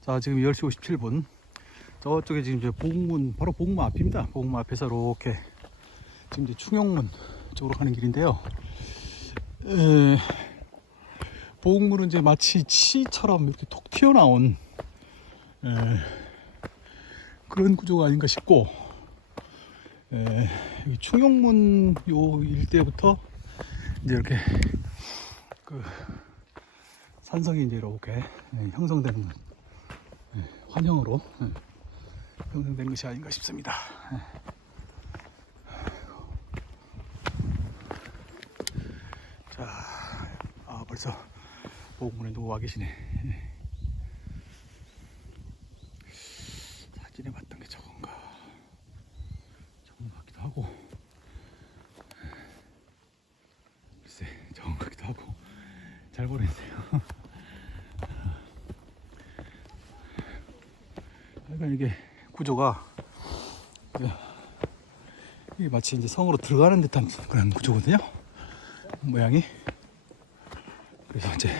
자 지금 10시 57분. 저쪽에 지금 이제 보국문 바로 보국문 앞입니다. 보국문 앞에서 이렇게 지금 이제 충영문 쪽으로 가는 길인데요. 에, 보국문은 이제 마치 치처럼 이렇게 톡 튀어나온 에, 그런 구조가 아닌가 싶고 에, 충영문 요 일대부터 이제 이렇게 그 산성이 이제 이렇게 예, 형성되는 예, 환형으로 예, 형성된 것이 아닌가 싶습니다. 예. 자, 아 벌써 보국문에 누구 와 계시네. 예. 사진에 봤던 게 저건가? 저건 같기도 하고. 글쎄, 저건 같기도 하고. 잘 모르겠네요. 그러니까 이게 구조가 이게 마치 이제 성으로 들어가는 듯한 그런 구조거든요. 모양이. 그래서 이제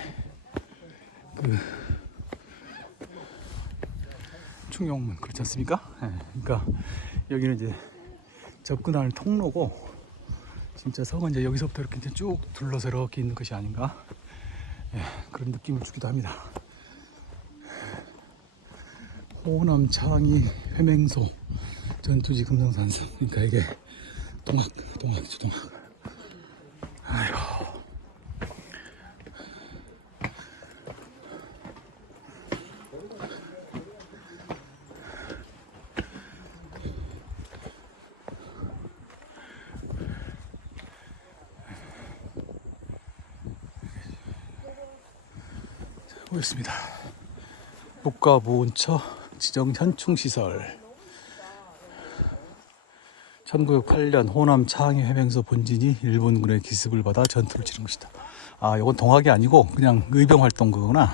그 충용문 그렇지 않습니까? 예, 그러니까 여기는 이제 접근하는 통로고 진짜 성은 이제 여기서부터 이렇게 쭉 둘러서 이렇게 있는 것이 아닌가 예, 그런 느낌을 주기도 합니다. 호남 창이 회맹소. 전투지 금성산성 그러니까 이게 동학 동학 주동학. 아이고 보였습니다. 국가보훈처 지정 현충 시설 1908년 호남 창의 해명서 본진이 일본군의 기습을 받아 전투를 치른 것이다. 아, 이건 동학이 아니고 그냥 의병 활동 그거구나.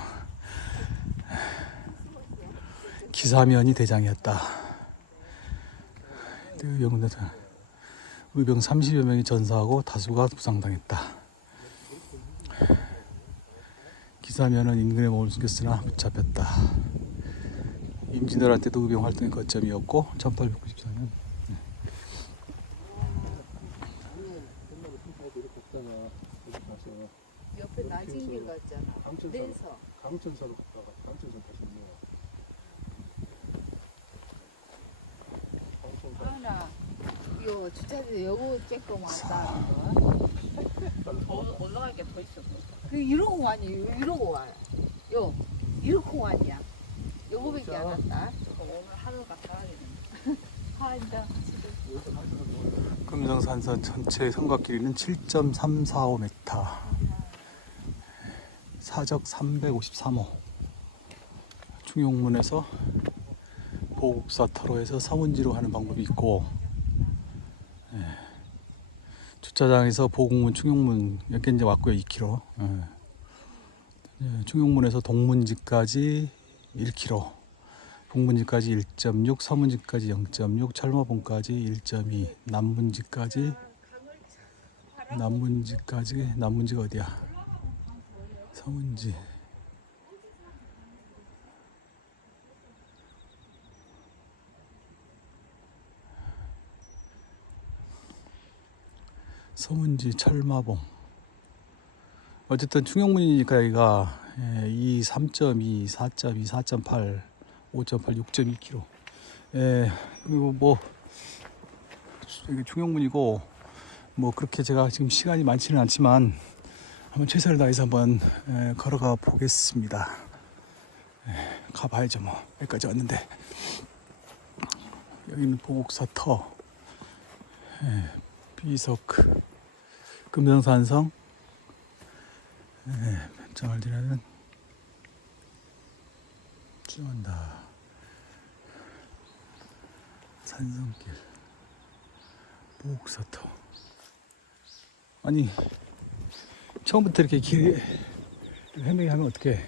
기사면이 대장이었다. 의병, 의병 30여 명이 전사하고 다수가 부상당했다. 기사면은 인근에 머물 숨겼으나 붙잡혔다. 임진왜란때도 의병 활동의 거점이었고 1894년 옆에 낮은 길 같잖아. 강천선 내서 강천선으로 갔다가 강천선 다시. 강천선 하나 요 주차장 요거 조금 왔다. 더 올라갈 게 더 있어. 그 이러고 와니 이러고 와. 요 이러고 와니야. 요거밖에 안 왔다. 오늘 하루가. 한다. 금성산선 전체 삼각 길이는 7.345m 사적 353호 충용문에서 보국사터로에서 서문지로 하는 방법이 있고 예, 주차장에서 보국문 충용문 여기 이제 왔고요 2km 예. 예, 충용문에서 동문지까지 1km 북문지까지 1.6, 서문지까지 0.6, 철마봉까지 1.2, 남문지까지 남문지까지 남문지가 어디야? 서문지 서문지 철마봉 어쨌든 충용문이니까 여기가 예, 이 3.2, 4.2, 4.8 5.8, 6.2km. 예, 그리고 뭐, 이게 중형문이고, 뭐, 그렇게 제가 지금 시간이 많지는 않지만, 한번 최선을 다해서 한번 예, 걸어가 보겠습니다. 예, 가봐야죠, 뭐. 여기까지 왔는데. 여기는 보국사터, 예, 비석, 금성산성, 예, 변 장을 지나는 쭉간다. 산성길 보옥사터 아니 처음부터 이렇게 길 헤매게 하면 어떻게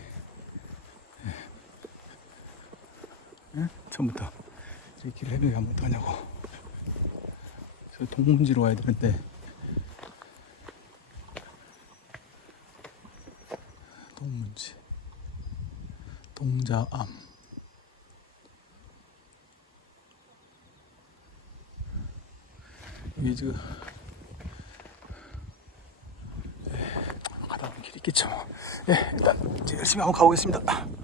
처음부터 이렇게 길 헤매게 하면 어떡하냐고. 저 동문지로 와야 되는데 문제, 동자암. 이게 지금 가다 보면 길이 있겠죠. 예, 일단 열심히 한번 가보겠습니다.